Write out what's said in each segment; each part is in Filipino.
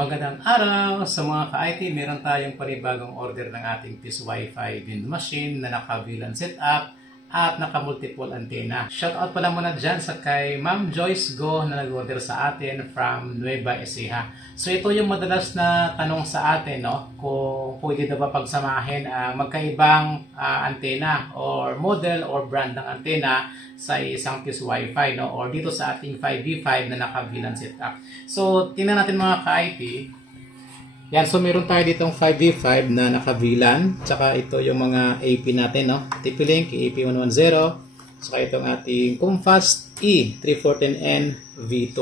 Magandang araw sa mga ka-IT. Meron tayong panibagong order ng ating PIS Wi-Fi vending machine na naka-VLAN setup at naka-multiple antenna. Shoutout pala muna dyan sa kay Ma'am Joyce Go na nag-order sa atin from Nueva Ecija. So ito yung madalas na tanong sa atin, no? Kung pwede na ba pagsamahin ang magkaibang antenna or model or brand ng antenna sa isang PIS Wi-Fi, no? Or dito sa ating 5V5 na naka-VLAN setup. So tingnan natin mga ka-IT. Yan, so meron tayo ditong 5V5 na naka-VLAN, tsaka ito yung mga AP natin, no? TP-Link, AP110, tsaka itong ating Comfast E3410N V2.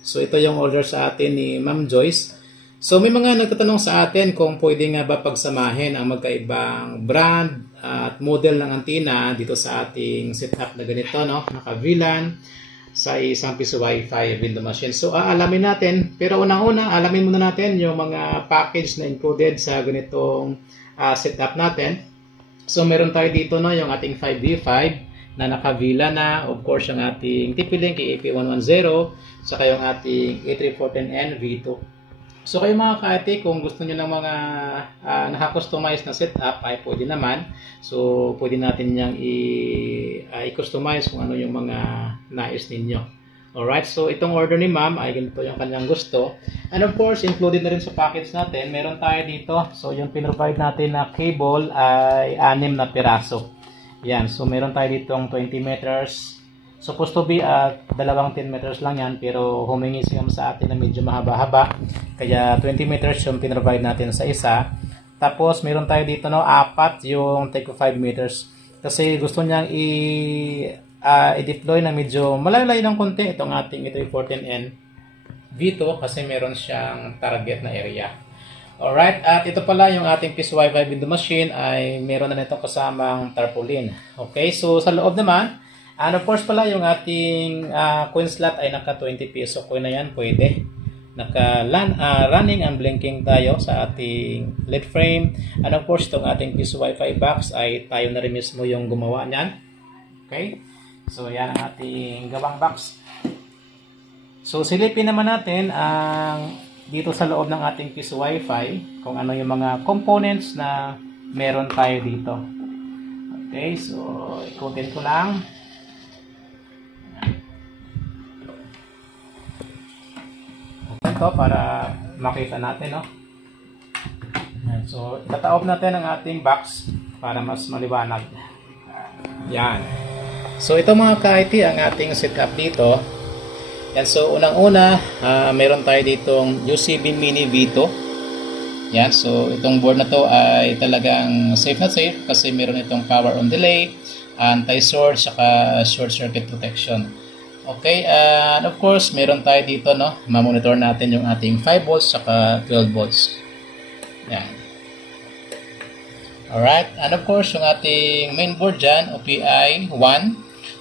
So ito yung order sa atin ni Ma'am Joyce. So may mga nagtatanong sa atin kung pwede nga ba pagsamahin ang magkaibang brand at model ng antenna dito sa ating setup na ganito, no? Naka-VLAN sa isang PIS Wi-Fi vending machine. So, alamin natin. Pero unang-una, alamin muna natin yung mga package na included sa ganitong setup natin. So, meron tayo dito, no, yung ating 5V5 na naka-VLAN na. Of course, yung ating TP-Link AP110, saka yung ating A3410N V2. So, kayo mga ka-IT, kung gusto nyo ng mga naka-customize na setup, ay pwede naman. So, pwede natin niyang i-customize kung ano yung mga nais ninyo. Alright, so itong order ni ma'am ay ganito yung kanyang gusto. And of course, included na rin sa package natin, meron tayo dito. So, yung pinrovide natin na cable ay 6 na piraso. Yan, so meron tayo ditong 20 meters. Supposed to be dalawang 10 meters lang yan, pero humingi siya sa atin na medyo mahaba-haba. Kaya 20 meters yung pinrovide natin sa isa. Tapos meron tayo dito, no, 4 yung take 5 meters. Kasi gusto niyang i-deploy na medyo malayo ng konti itong ating A3410N V2 kasi meron siyang target na area. Alright, at ito pala yung ating PIS Wi-Fi vending machine ay meron na nitong kasamang tarpaulin. Okay, so sa loob naman, and of course pala yung ating coin slot ay naka 20 peso coin na yan, pwede. Naka running and blinking tayo sa ating LED frame. And of course itong ating PIS Wi-Fi box ay tayo na rin mismo yung gumawa niyan. Okay, so yan ang ating gawang box. So silipin naman natin ang dito sa loob ng ating PIS Wi-Fi kung ano yung mga components na meron tayo dito. Okay, so ikutin ko lang. Ito para makita natin, no? So itataob natin ang ating box para mas maliwanag. Yan. So ito mga ka-IT ang ating setup dito. Yan, so unang-una, meron tayo ditong USB Mini V2. Yan, so itong board na to ay talagang safe na safe kasi meron itong power on delay, anti-source, saka short circuit protection. Okay, and of course, meron tayo dito, no, ma-monitor natin yung ating 5 volts saka 12 volts. Yan. Alright, and of course, yung ating main board dyan, OPI 1.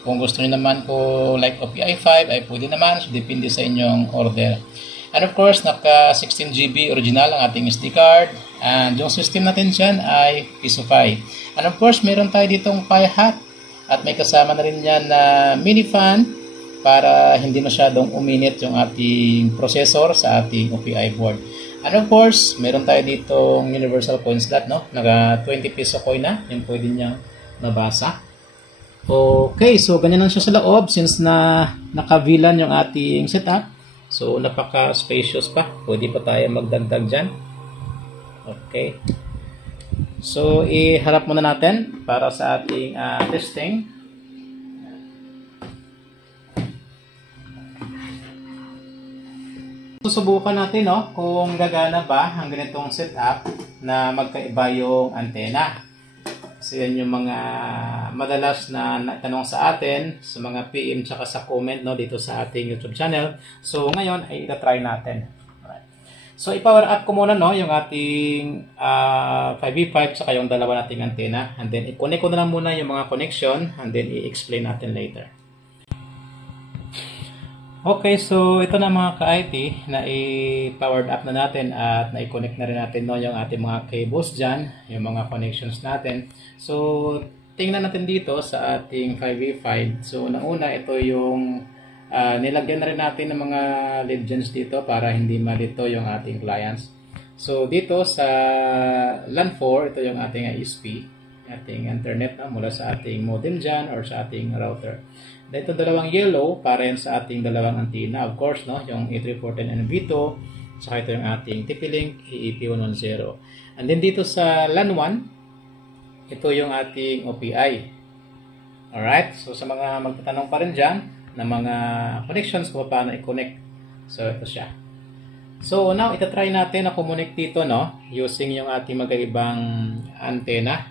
Kung gusto niyo naman po like OPI 5, ay pwede naman. So, depende sa inyong order. And of course, naka 16 GB original ang ating SD card. And yung system natin dyan ay Pisofy. And of course, meron tayo ditong Pi hat. At may kasama na rin yan na mini fan para hindi masyadong uminit yung ating processor sa ating OPI board. And of course, meron tayo ditong universal coin slot, no? Naka 20 peso coin na, yung pwede niyang nabasa. Okay, so ganyan lang siya sa loob since na naka-VLAN yung ating setup. So napaka-spacious pa. Pwede pa tayo magdagdag dyan. Okay. So iharap muna natin para sa ating testing. Susubukan natin, no, kung gagana ba ang ganitong setup na magkaiba yung antenna. So yan yung mga madalas na tanong sa atin sa mga PM tsaka sa comment, no, dito sa ating YouTube channel. So ngayon ay ita-try natin. Alright. So i-power up ko muna, no, yung ating 5V5 tsaka yung dalawa nating antenna, and then i-connect ko na lang muna yung mga connection and then i-explain natin later. Okay, so ito na mga ka-IT na i-powered up na natin at na-connect na rin natin, no, yung ating mga cables dyan, yung mga connections natin. So tingnan natin dito sa ating 5V5. So una ito yung Nilagyan na rin natin ng mga legends dito para hindi malito yung ating clients. So dito sa LAN 4, ito yung ating ISP, ating internet mula sa ating modem dyan or sa ating router. Dito dalawang yellow para yan sa ating dalawang antenna, of course, no? Yung A3410 NV2, saka ito yung ating TP-Link EEP110. And then dito sa LAN 1, ito yung ating OPI. Alright, so sa mga magtatanong pa rin dyan na mga connections kung paano i-connect. So ito siya. So now, itatry natin na connect dito, no? Using yung ating magkaibang antenna.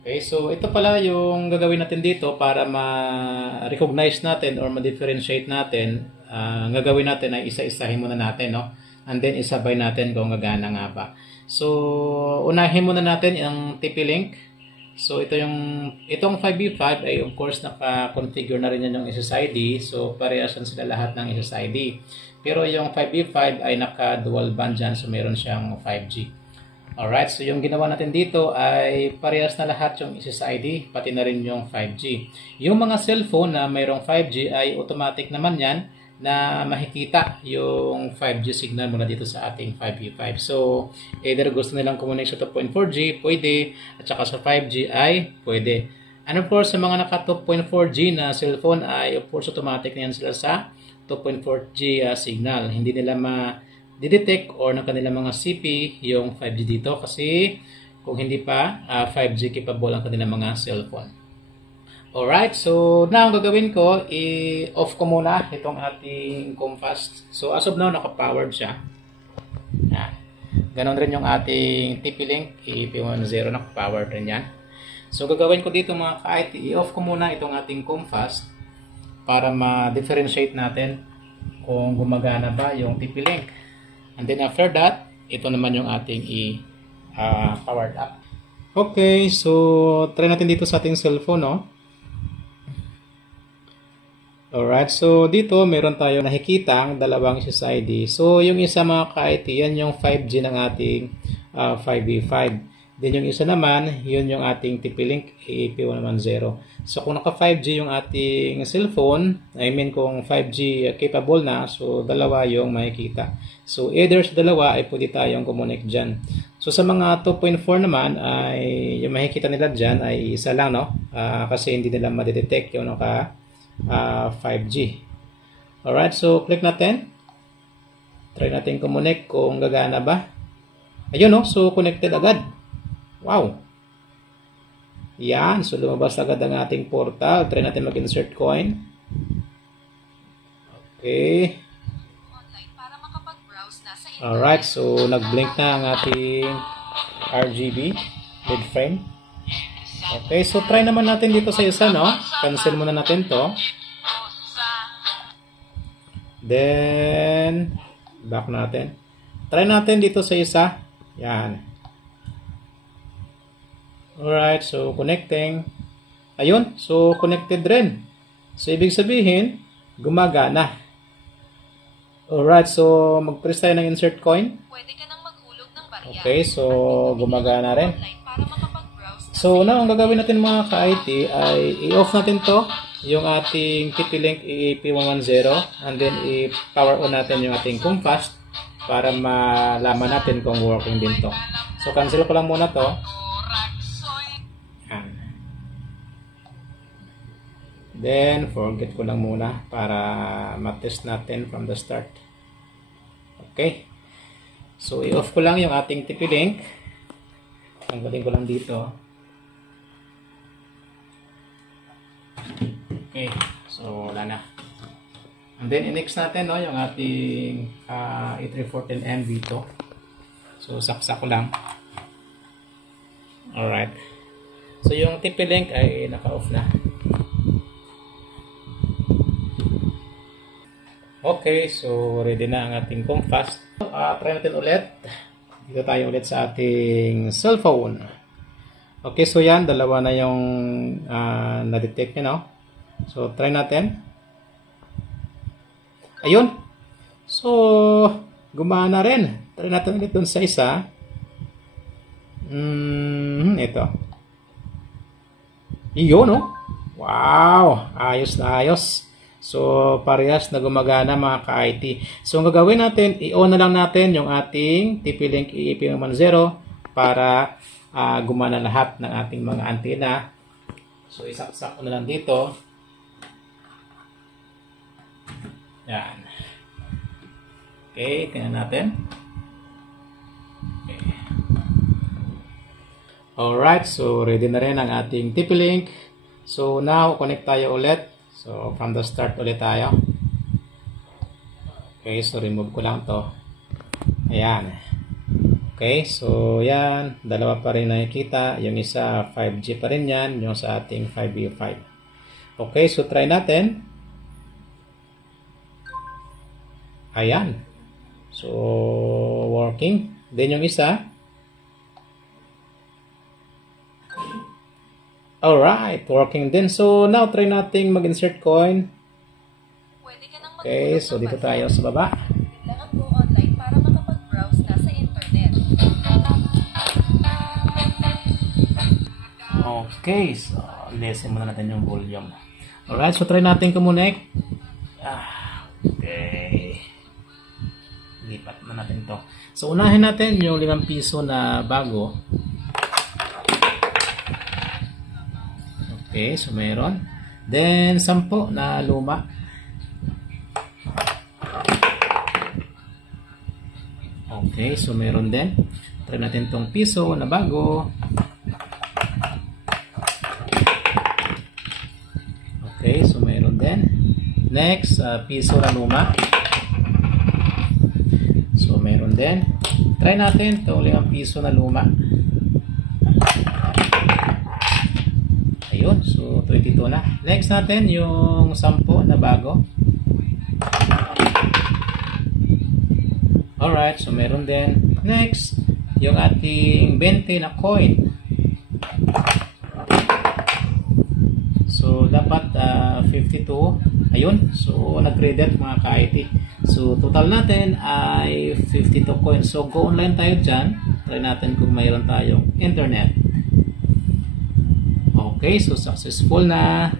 Okay, so ito pala yung gagawin natin dito para ma-recognize natin or ma-differentiate natin. Gagawin natin ay isa-isahin muna natin, no? And then isabay natin kung gagana nga ba. So unahin muna natin yung TP-Link. So itong 5v5 ay of course naka-configure na rin yan yung SSID. So parehas sila lahat ng SSID. Pero yung 5v5 ay naka-dual band dyan. So meron siyang 5G. Alright, so yung ginawa natin dito ay parehas na lahat yung SSID, pati na rin yung 5G. Yung mga cellphone na mayroong 5G ay automatic naman yan na makikita yung 5G signal mula dito sa ating 5v5. So, either gusto nilang connect sa 2.4G, pwede, at saka sa 5G ay pwede. And of course, sa mga naka 2.4G na cellphone ay of course automatic na yan sila sa 2.4G signal. Hindi nila detect or ng kanilang mga CP yung 5G dito kasi kung hindi pa 5G capable ang kanilang mga cellphone. Alright, so now ang gagawin ko, i-off ko muna itong ating Comfast. So as of now, naka-powered siya. Ganon rin yung ating TP-Link EP110, naka-powered rin yan. So gagawin ko dito mga ka-IT, i-off ko muna itong ating Comfast para ma-differentiate natin kung gumagana ba yung TP-Link. And then after that, ito naman yung ating powered up. Okay, so try natin dito sa ating cellphone, no? Alright, so dito meron tayo nakikita ang dalawang SSID. So yung isa mga ka-IT, yan yung 5G ng ating 5v5. Then yung isa naman, yun yung ating TP-Link EEP110. So kung naka 5G yung ating cellphone, I mean kung 5G capable na, so dalawa yung makikita. So either sa dalawa ay pwede tayong connect dyan. So sa mga 2.4 naman, ay yung makikita nila dyan ay isa lang, no? Kasi hindi nila madetect yung naka 5G. Alright, so click natin. Try natin connect kung gagana ba. Ayun, no? So connected agad. Wow! Yan. So, lumabas agad ang ating portal. Try natin mag-insert coin. Okay. Alright. So, nag-blink na ang ating RGB lead frame. Okay. So, try naman natin dito sa isa, no? Cancel muna natin to. Then, back natin. Try natin dito sa isa. Yan. Alright, so connecting. Ayun, so connected rin. So ibig sabihin, gumagana. Alright, so mag-press tayo ng insert coin. Pwede ka nang maghulog ng barya. Okay, so gumagana rin. So now, ang gagawin natin mga ka-IT ay i-off natin to, yung ating TP-Link EEP110, and then i-power on natin yung ating Comfast para malaman natin kung working din to. So cancel ko lang muna to. Then, forget ko lang muna para matest natin from the start. Okay. So, i-off ko lang yung ating TP-Link. Tanggalin ko lang dito. Okay. So, wala na. And then, i-next natin, no, yung ating A3410 NV2. So, saksak ko lang. Alright. So, yung TP-Link ay naka-off na. Okay, so ready na ang ating Comfast. Try natin ulit. Dito tayo ulit sa ating cellphone. Okay, so yan, dalawa na yung na-detect nyo, no? So, try natin. Ayun. So, gumana rin. Try natin ulit dun sa isa. Ito. Iyon, no? Wow! Ayos na ayos. So, parehas na gumagana mga ka-IT. So, ang gagawin natin, i-on na lang natin yung ating TP-Link EEP110 para gumana lahat ng ating mga antena. So, isaksak ko na lang dito. Yan. Okay, tingnan natin. Okay. Alright, so ready na rin ang ating TP-Link. So, now, connect tayo ulit. So, from the start ulit tayo. Okay, so remove ko lang to. Ayan. Okay, so yan. Dalawa pa rin nakikita. Yung isa, 5G pa rin yan. Yung sa ating 5V5. Okay, so try natin. Ayan. So, working. Then yung isa. Alright, working din. So, now try nating mag-insert coin. Pwede ka nang Okay, so dito tayo sa baba. Kailangan go online para makapag-browse ka sa internet. Okay, so lessen muna natin yung volume. Alright, so try natin connect. Okay. Lipat na natin to. So, unahin natin yung 5 piso na bago. Okay, so meron. Then, 10 na luma. Okay, so meron din. Try natin tong piso na bago. Okay, so meron din. Next, piso na luma. So meron din. Try natin to 5 piso na luma. Ayun, so 22 na. Next natin yung 10 na bago. Alright, so meron din. Next, yung ating 20 na coin. So dapat 52. Ayun, so nag-credit mga ka-IT. So total natin ay 52 coins. So go online tayo dyan. Try natin kung mayroon tayong internet. Okay, so successful na.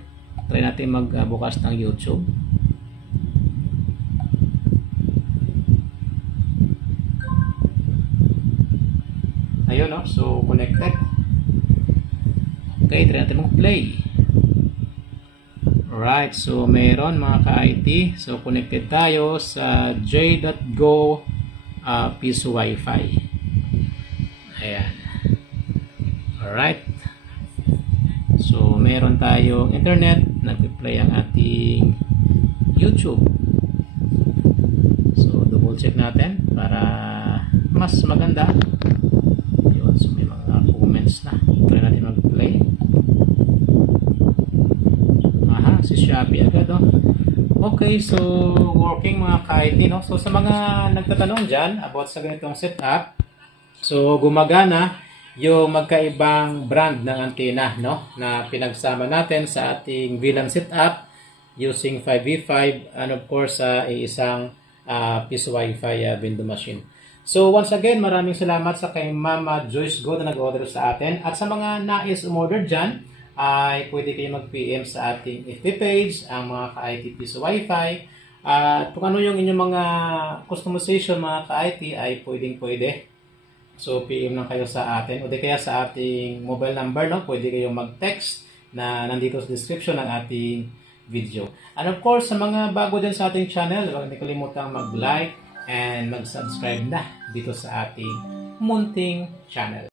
Try natin magbukas ng YouTube. Ayun, no? So connected. Okay, try natin mag-play. Alright, so meron mga ka-IT. So connected tayo sa j.go piso Wi-Fi. Ayan. Alright. So, meron tayong internet, nag-play ang ating YouTube. So, double check natin para mas maganda. Yun, so may mga comments na. Try natin mag-play. Aha, si Shopee agad, oh. Okay, so working mga ka-IT, no? So, sa mga nagtatanong dyan about sa ganitong setup, so gumagana yung magkaibang brand ng antena, no, na pinagsama natin sa ating VLAN setup using 5V5 and of course isang piso Wi-Fi vending machine. So once again, maraming salamat sa kay Mama Joyce Go na nag-order sa atin, at sa mga nais umorder dyan ay pwede kayo mag-PM sa ating FB page, ang mga ka-IT piso Wi-Fi, at kung ano yung inyong mga customization mga ka-IT ay pwedeng-pwede. So, PM lang kayo sa atin o di kaya sa ating mobile number, no? Pwede kayong mag-text na nandito sa description ng ating video. And of course, sa mga bago din sa ating channel, huwag niyo kalimutang mag-like and mag-subscribe na dito sa ating munting channel.